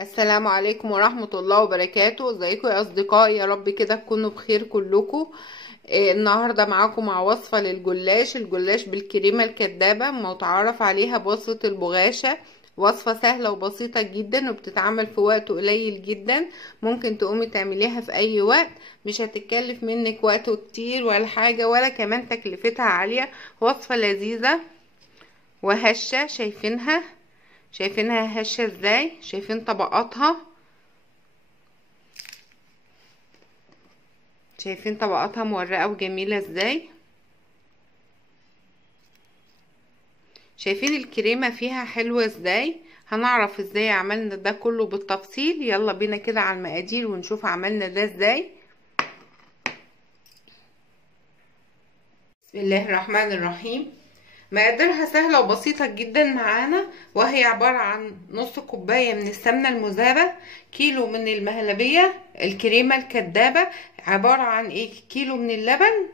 السلام عليكم ورحمة الله وبركاته. ازيكم يا اصدقائي؟ يا رب كده تكونوا بخير كلكم. النهاردة معاكم مع وصفة للجلاش. الجلاش بالكريمة الكدابة متعارف عليها بوصفة البغاشة. وصفة سهلة وبسيطة جدا وبتتعمل في وقت قليل جدا. ممكن تقومي تعمليها في اي وقت، مش هتتكلف منك وقت كتير ولا حاجة، ولا كمان تكلفتها عالية. وصفة لذيذة وهشة. شايفينها هشة ازاي؟ شايفين طبقاتها؟ شايفين طبقاتها مورقة وجميلة ازاي؟ شايفين الكريمة فيها حلوة ازاي؟ هنعرف ازاي عملنا ده كله بالتفصيل. يلا بينا كده على المقادير ونشوف عملنا ده ازاي. بسم الله الرحمن الرحيم. مقاديرها سهلة وبسيطة جدا معانا، وهي عبارة عن نص كوباية من السمنة المذابة، كيلو من المهلبية الكريمة الكدابة، عبارة عن كيلو من اللبن،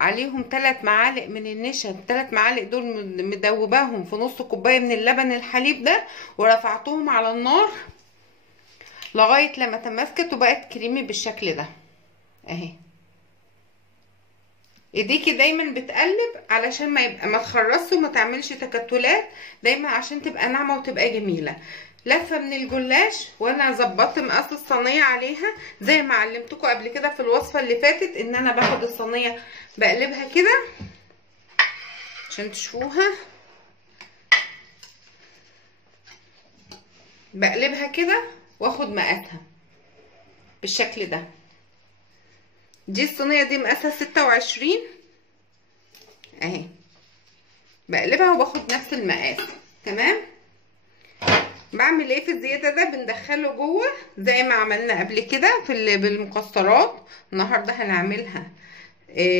عليهم 3 معالق من النشا. 3 معالق دول مدوباهم في نص كوبايه من اللبن الحليب ده، ورفعتهم على النار لغايه لما تماسكت وبقت كريمي بالشكل ده اهي. ايديكي دايما بتقلب علشان ما تخرصش وما تعملش تكتلات، دايما عشان تبقى ناعمه وتبقى جميله. لفه من الجلاش، وانا ظبطت مقاس الصينيه عليها زي ما علمتكم قبل كده في الوصفه اللي فاتت، ان انا باخد الصينيه بقلبها كده عشان تشوفوها. بقلبها كده واخد مقاسها بالشكل ده. دي الصينيه دي مقاسها 26 اهي. بقلبها وباخد نفس المقاس. تمام. بعمل ايه في الزياده ده؟ بندخله جوه زي ما عملنا قبل كده بالمكسرات. النهارده هنعملها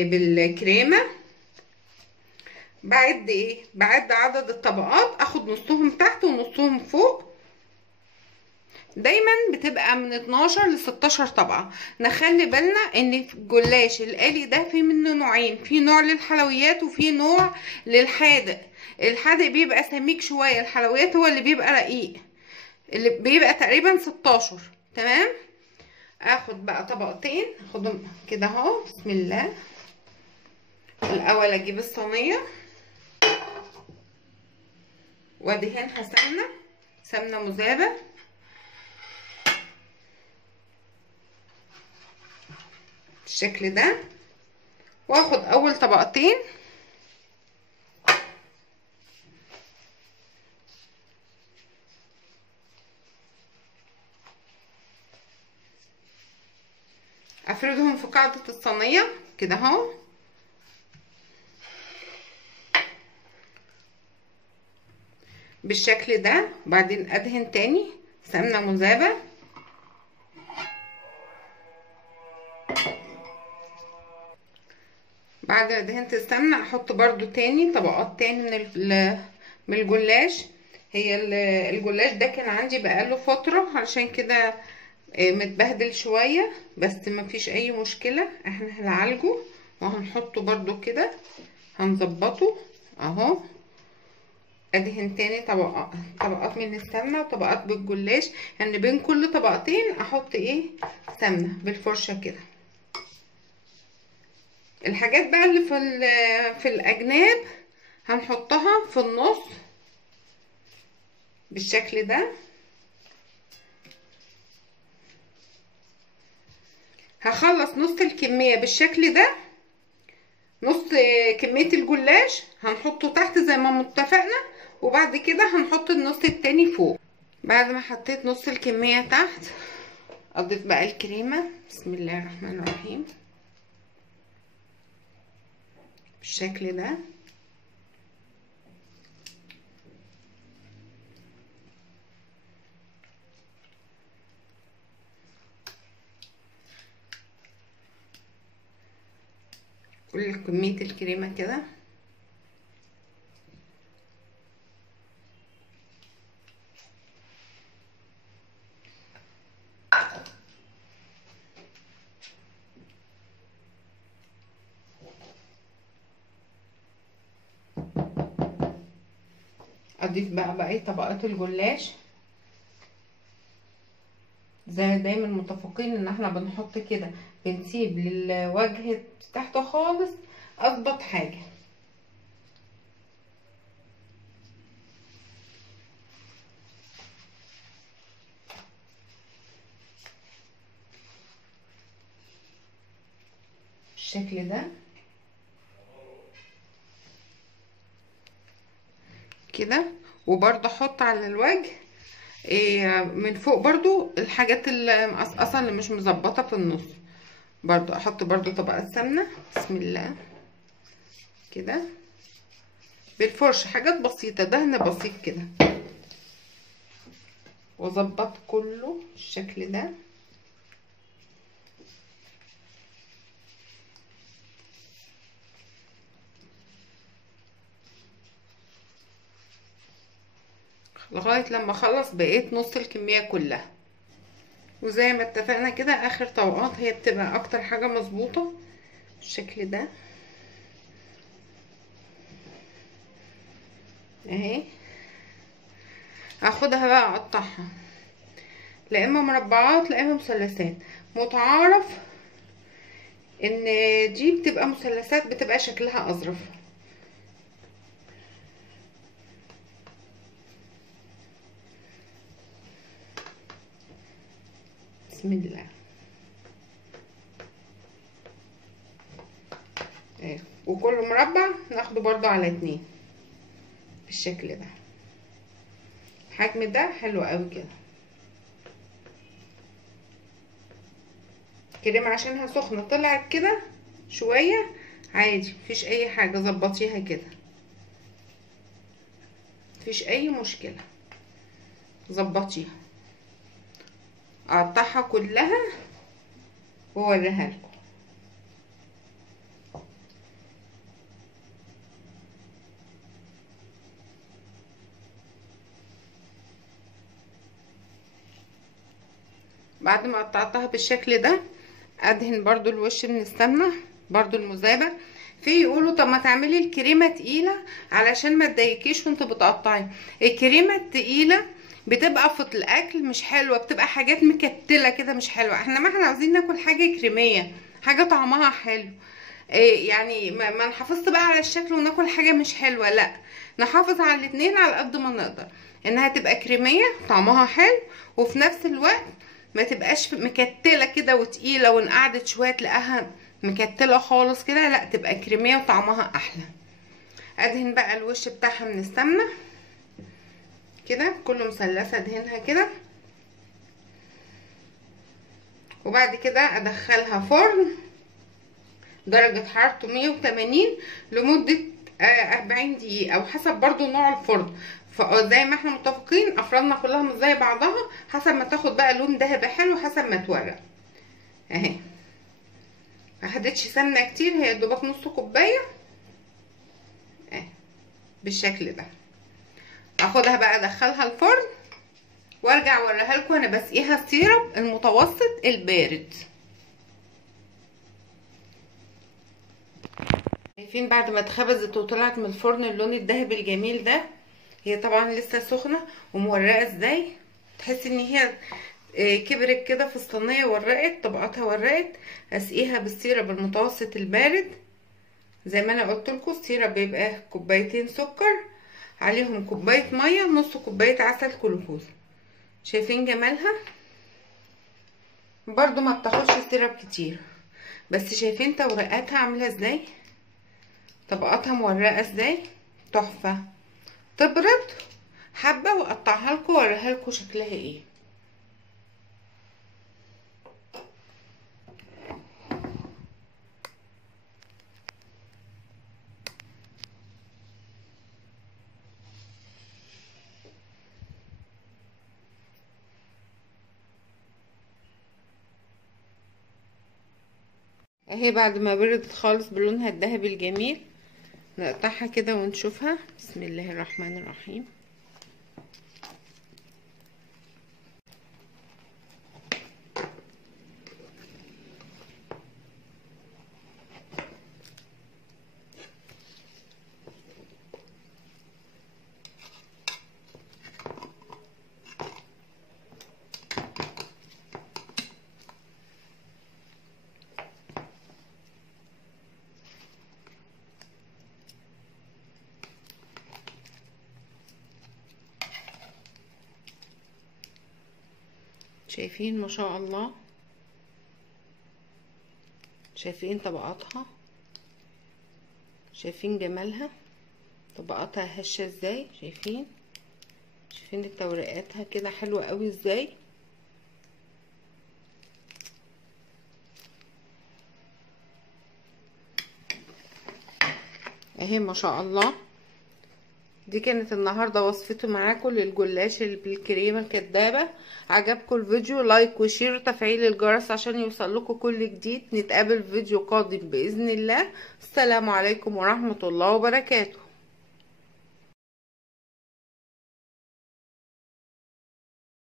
بالكريمه. بعد عدد الطبقات، اخد نصهم تحت ونصهم فوق. دايما بتبقى من 12 ل 16 طبقه. نخلي بالنا ان الجلاش الآلي ده في منه نوعين، في نوع للحلويات وفي نوع للحادق. الحادق بيبقى سميك شويه، الحلويات هو اللي بيبقى رقيق، اللي بيبقى تقريبا 16. تمام. اخد بقى طبقتين، اخدهم كده اهو. بسم الله. الاول اجيب الصينيه وادهنها سمنه مذابه بالشكل ده، واخد اول طبقتين افردهم في قاعدة الصينية كده اهو بالشكل ده. وبعدين ادهن تاني سمنة مذابة. بعد ما دهنت السمنة احط برضو تاني طبقات تاني من الجلاش. هي الجلاش ده كان عندي بقاله فترة، علشان كده متبهدل شوية، بس مفيش اي مشكلة، احنا هنعالجه وهنحطه برضو كده، هنظبطه اهو. ادهن تاني طبقات من السمنة وطبقات بالجلاش، يعني بين كل طبقتين احط سمنة بالفرشة كده. الحاجات بقى اللي في الاجناب هنحطها في النص بالشكل ده. هخلص نص الكمية بالشكل ده، نص كمية الجلاش هنحطه تحت زي ما متفقنا، وبعد كده هنحط النص التاني فوق. بعد ما حطيت نص الكمية تحت، اضيف بقى الكريمة. بسم الله الرحمن الرحيم بالشكل ده. كل كمية الكريمة كده. اضيف بقى طبقات الجلاش زي دايما متفقين ان احنا بنحط كده، بنسيب للوجه تحت خالص اضبط حاجه. بالشكل ده كده. وبرضه احط على الوجه من فوق برضو الحاجات اللي مقصقصه اللي مش مظبطه في النص، برضو احط برضو طبقه سمنه. بسم الله كده بالفرشه، حاجات بسيطه، دهن بسيط كده، واظبط كله بالشكل ده. لغايه لما اخلص بقيت نص الكميه كلها. وزي ما اتفقنا كده اخر طبقات هي بتبقى اكتر حاجه مظبوطه بالشكل ده اهي. هاخدها بقى اقطعها، لا اما مربعات لا اما مثلثات. متعارف ان دي بتبقى مثلثات، بتبقى شكلها اظرف. بسم الله اهي. وكل مربع ناخده برضو على 2 بالشكل ده. الحجم ده حلو قوي كده. كريمه عشانها سخنه طلعت كده شويه عادي، مفيش اي حاجه، ظبطيها كده مفيش اي مشكله، ظبطيها. اقطعها كلها واوريها لكم. بعد ما قطعتها بالشكل ده ادهن برضو الوش من السمنه برضو المذابه. في يقولوا طب ما تعملي الكريمه تقيله علشان ما تضايقكيش وانت بتقطعي. الكريمه التقيله بتبقى في الاكل مش حلوه، بتبقى حاجات مكتله كده مش حلوه. ما احنا عاوزين ناكل حاجه كريميه، حاجه طعمها حلو. يعني ما نحافظش بقى على الشكل وناكل حاجه مش حلوه، لا، نحافظ على الاتنين على قد ما نقدر، انها تبقى كريميه طعمها حلو، وفي نفس الوقت ما تبقاش مكتله كده وتقيله، وان قعدت شويه تلاقيها مكتله خالص كده، لا، تبقى كريميه وطعمها احلى. ادهن بقى الوش بتاعها من السمنه كده، كل مثلثه ادهنها كده. وبعد كده ادخلها فرن درجه حرارته 180 لمده 40 دقيقه، او حسب برضو نوع الفرن. فزي ما احنا متفقين افراننا كلها مش زي بعضها، حسب ما تاخد بقى لون دهبي حلو، حسب ما تورق اهي. ما خدتش سمنه كتير، هي دوبك نص كوبايه اهي بالشكل ده. اخدها بقى ادخلها الفرن وارجع اوريها لكم انا بسقيها السيرب المتوسط البارد. شايفين بعد ما اتخبزت وطلعت من الفرن اللون الذهبي الجميل ده؟ هي طبعا لسه سخنه ومورقه ازاي، تحس ان هي كبرت كده في الصينيه، ورقت طبقاتها، ورقت. اسقيها بالسيرب المتوسط البارد. زي ما انا قلت لكم السيرب بيبقى كوبايتين سكر عليهم كوبايه ميه، نص كوبايه عسل كلوكوز. شايفين جمالها؟ برضو ما بتاخدش سيرب كتير، بس شايفين تورقاتها عامله ازاي، طبقاتها مورقه ازاي، تحفه. تبرد حبه واقطعها لكم واوريها لكم شكلها ايه. اهي بعد ما بردت خالص بلونها الذهبي الجميل، نقطعها كده ونشوفها. بسم الله الرحمن الرحيم. شايفين ما شاء الله، شايفين طبقاتها، شايفين جمالها، طبقاتها هشة ازاي، شايفين التوريقاتها كده حلوة قوي ازاي. اهي ما شاء الله. دي كانت النهارده وصفته معاكم للجلاش اللي بالكريمه الكدابه. عجبكم الفيديو لايك وشير وتفعيل الجرس عشان يوصلكوا كل جديد. نتقابل في فيديو قادم باذن الله. السلام عليكم ورحمه الله وبركاته.